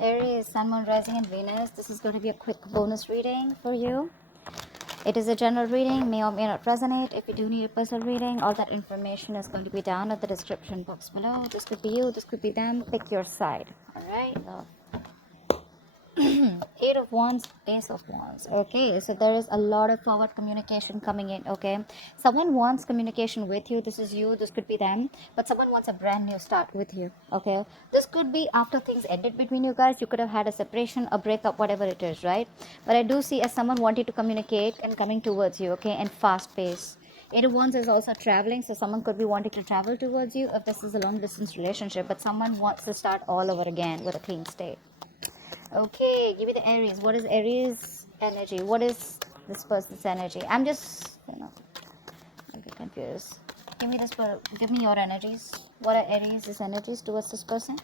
Aries, Sun, Moon, Rising, and Venus. This is going to be a quick bonus reading for you. It is a general reading, may or may not resonate. If you do need a personal reading, all that information is going to be down at the description box below. This could be you, this could be them. Pick your side. Alright? Eight of Wands, Ace of Wands. Okay, so there is a lot of forward communication coming in. Okay, someone wants communication with you. This is you, this could be them, but someone wants a brand new start with you. Okay, this could be after things ended between you guys. You could have had a separation, a breakup, whatever it is, right? But I do see as someone wanting to communicate and coming towards you. Okay, and fast pace. Eight of Wands is also traveling, so someone could be wanting to travel towards you if this is a long distance relationship, but someone wants to start all over again with a clean state. Okay, give me the Aries. What is Aries energy? What is this person's energy? I'm just, I get confused. Give me your energies. What are Aries' energies towards this person?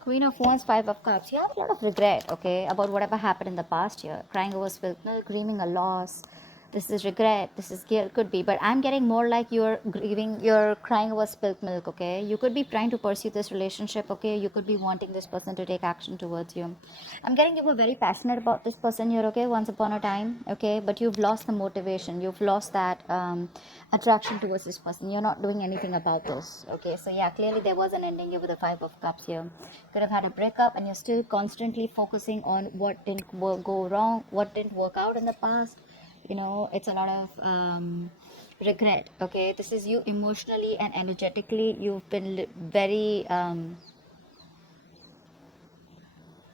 Queen of Wands, Five of Cups. You have a lot of regret, okay, about whatever happened in the past year. Crying over spilled milk, grieving a loss. This is regret, this is guilt, could be, but I'm getting more like you're grieving, you're crying over spilled milk. Okay, you could be trying to pursue this relationship. Okay, you could be wanting this person to take action towards you. I'm getting you were very passionate about this person here. Okay, once upon a time. Okay, but you've lost the motivation, you've lost that attraction towards this person. You're not doing anything about this. Okay, so yeah, clearly there was an ending here with the Five of Cups here. Could have had a breakup and you're still constantly focusing on what didn't go wrong, what didn't work out in the past. It's a lot of regret. Okay, this is you emotionally and energetically. You've been very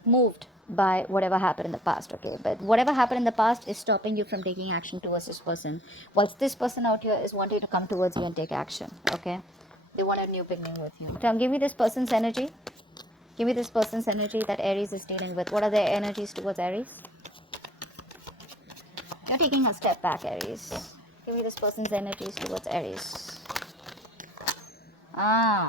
moved by whatever happened in the past. Okay, but whatever happened in the past is stopping you from taking action towards this person, whilst this person out here is wanting to come towards you and take action. Okay, they want a new beginning with you. So give me this person's energy. Give me this person's energy that Aries is dealing with. What are their energies towards Aries? You're taking a step back, Aries. Give me this person's energies towards Aries.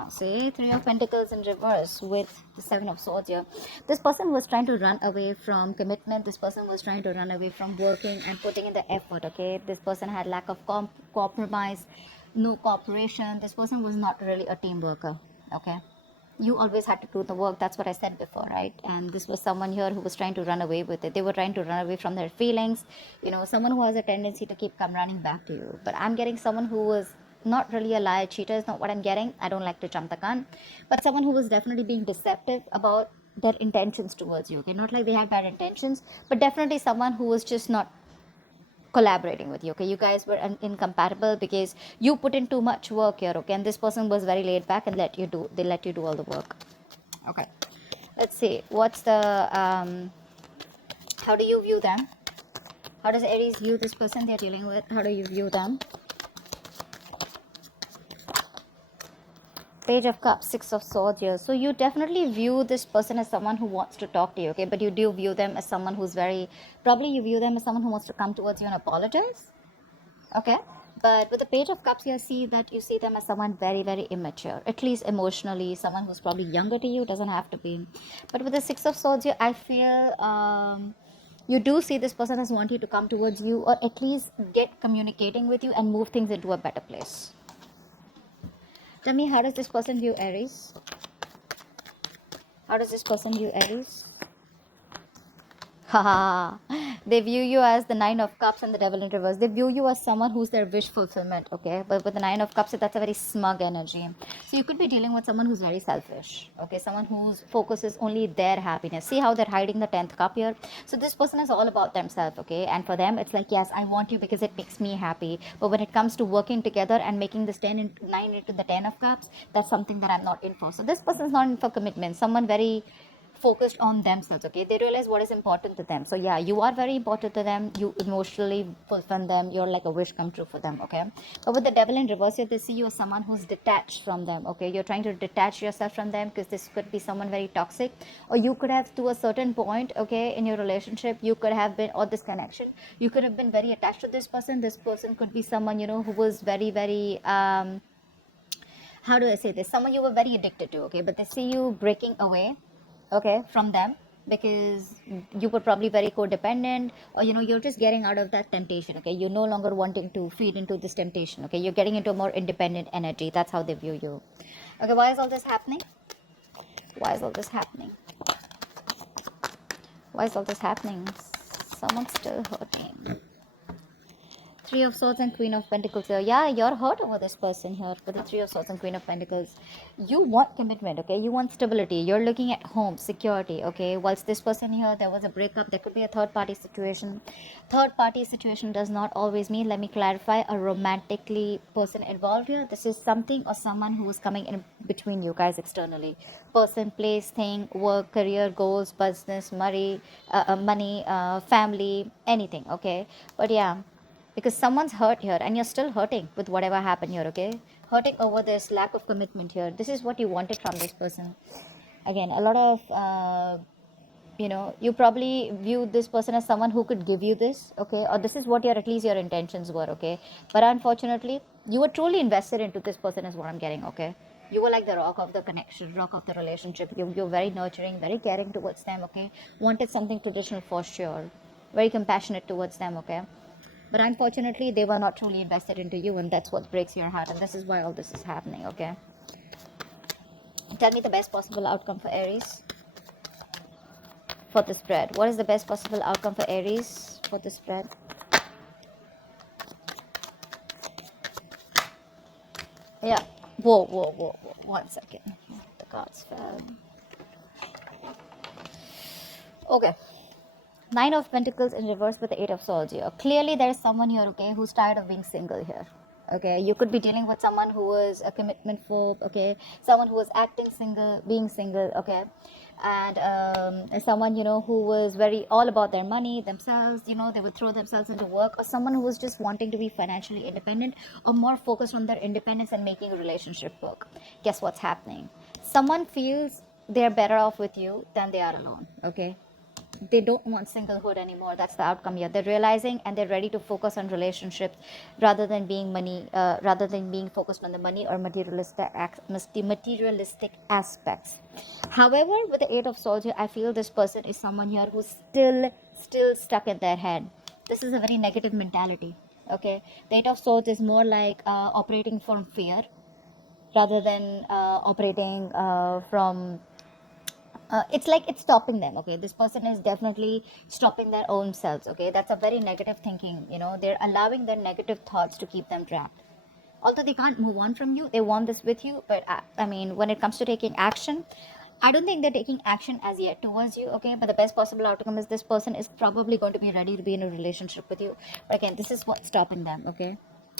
See, Three of Pentacles in reverse with the Seven of Swords here. This person was trying to run away from commitment. This person was trying to run away from working and putting in the effort. Okay, this person had lack of compromise, no cooperation. This person was not really a team worker. Okay, you always had to do the work. That's what I said before, right? And this was someone here who was trying to run away with it. They were trying to run away from their feelings. Someone who has a tendency to keep running back to you. But I'm getting someone who was not really a liar, cheater is not what I'm getting. I don't like to jump the gun, but someone who was definitely being deceptive about their intentions towards you. Okay, not like they had bad intentions, but definitely someone who was just not collaborating with you. Okay, you guys were incompatible because you put in too much work here. Okay, and this person was very laid back and let you do all the work. Okay, let's see what's the how do you view them? How does Aries view this person they're dealing with? How do you view them? Page of Cups, Six of Swords here. So you definitely view this person as someone who wants to talk to you, okay? But you do view them as someone who's probably you view them as someone who wants to come towards you and apologize, okay? But with the Page of Cups, you see them as someone very, very immature, at least emotionally, someone who's probably younger to you, doesn't have to be. But with the Six of Swords here, I feel you do see this person as wanting to come towards you or at least get communicating with you and move things into a better place. Tell me, how does this person view Aries? How does this person view Aries? Haha, they view you as the Nine of Cups and the Devil in reverse. They view you as someone who's their wish fulfillment, okay? But with the Nine of Cups, that's a very smug energy. So you could be dealing with someone who's very selfish, okay? Someone whose focus is only their happiness. See how they're hiding the 10th cup here? So this person is all about themselves, okay? And for them, it's like, yes, I want you because it makes me happy. But when it comes to working together and making this 9 into the 10 of Cups, that's something that I'm not in for. So this person is not in for commitment. Someone very focused on themselves. Okay, they realize what is important to them. So yeah, you are very important to them. You emotionally fulfill them. You're like a wish come true for them. Okay, but with the Devil in reverse here, they see you as someone who's detached from them. Okay, you're trying to detach yourself from them because this could be someone very toxic, or you could have, to a certain point, okay, in your relationship, you could have been, or this connection, you could have been very attached to this person. This person could be someone, who was very, very how do I say this, someone you were very addicted to. Okay, but they see you breaking away, okay, from them, because you were probably very codependent, or you're just getting out of that temptation. Okay, you're no longer wanting to feed into this temptation. Okay, you're getting into a more independent energy. That's how they view you. Okay, why is all this happening? Why is all this happening? Why is all this happening? Someone's still hurting. Three of Swords and Queen of Pentacles here. Yeah, you're hurt over this person here with the Three of Swords and Queen of Pentacles. You want commitment, okay? You want stability. You're looking at home, security, okay? Whilst this person here, there was a breakup. There could be a third-party situation. Third-party situation does not always mean, let me clarify, a romantically person involved here. This is something or someone who is coming in between you guys externally. Person, place, thing, work, career, goals, business, money, family, anything, okay? But yeah, because someone's hurt here and you're still hurting with whatever happened here, okay? Hurting over this lack of commitment here. This is what you wanted from this person. Again, a lot of you probably view this person as someone who could give you this, okay? Or this is what your, at least your intentions were, okay? But unfortunately, you were truly invested into this person is what I'm getting, okay? You were like the rock of the connection, rock of the relationship. You're very nurturing, very caring towards them, okay? Wanted something traditional for sure. Very compassionate towards them, okay? But unfortunately, they were not truly invested into you, and that's what breaks your heart. And this is why all this is happening, okay? Tell me the best possible outcome for Aries for the spread. What is the best possible outcome for Aries for the spread? Yeah. Whoa. 1 second. The cards fell. Okay. Nine of Pentacles in reverse with the Eight of Swords here. Clearly, there is someone here, okay, who's tired of being single here. Okay, you could be dealing with someone who is a commitment phobe, okay, someone who is acting single, being single, okay, and someone, who was very all about their money, themselves, they would throw themselves into work, or someone who was just wanting to be financially independent or more focused on their independence and making a relationship work. Guess what's happening? Someone feels they're better off with you than they are alone, okay? They don't want singlehood anymore. That's the outcome here. They're realizing and they're ready to focus on relationships rather than being rather than being focused on the money or materialistic aspects. However, with the Eight of Swords here, I feel this person is someone here who's still stuck in their head. This is a very negative mentality. Okay, the Eight of Swords is more like operating from fear rather than operating from it's like it's stopping them. Okay, this person is definitely stopping their own selves. Okay, that's a very negative thinking. They're allowing their negative thoughts to keep them trapped. Although they can't move on from you, they want this with you. But I mean, when it comes to taking action, I don't think they're taking action as yet towards you. Okay, but the best possible outcome is this person is probably going to be ready to be in a relationship with you. But again, this is what's stopping them. Okay,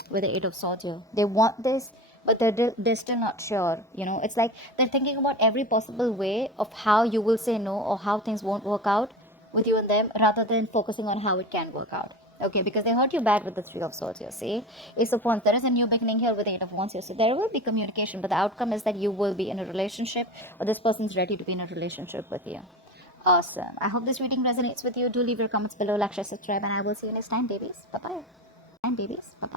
with the Eight of Swords here, they want this, but they're still not sure. It's like they're thinking about every possible way of how you will say no or how things won't work out with you and them, rather than focusing on how it can work out. Okay, because they hurt you bad with the Three of Swords here. See, Ace of Wands, there is a new beginning here with the Eight of Wands here. So there will be communication, but the outcome is that you will be in a relationship, or this person's ready to be in a relationship with you. Awesome. I hope this reading resonates with you. Do leave your comments below, like, share, subscribe, and I will see you next time, babies. Bye bye. And babies. Bye bye.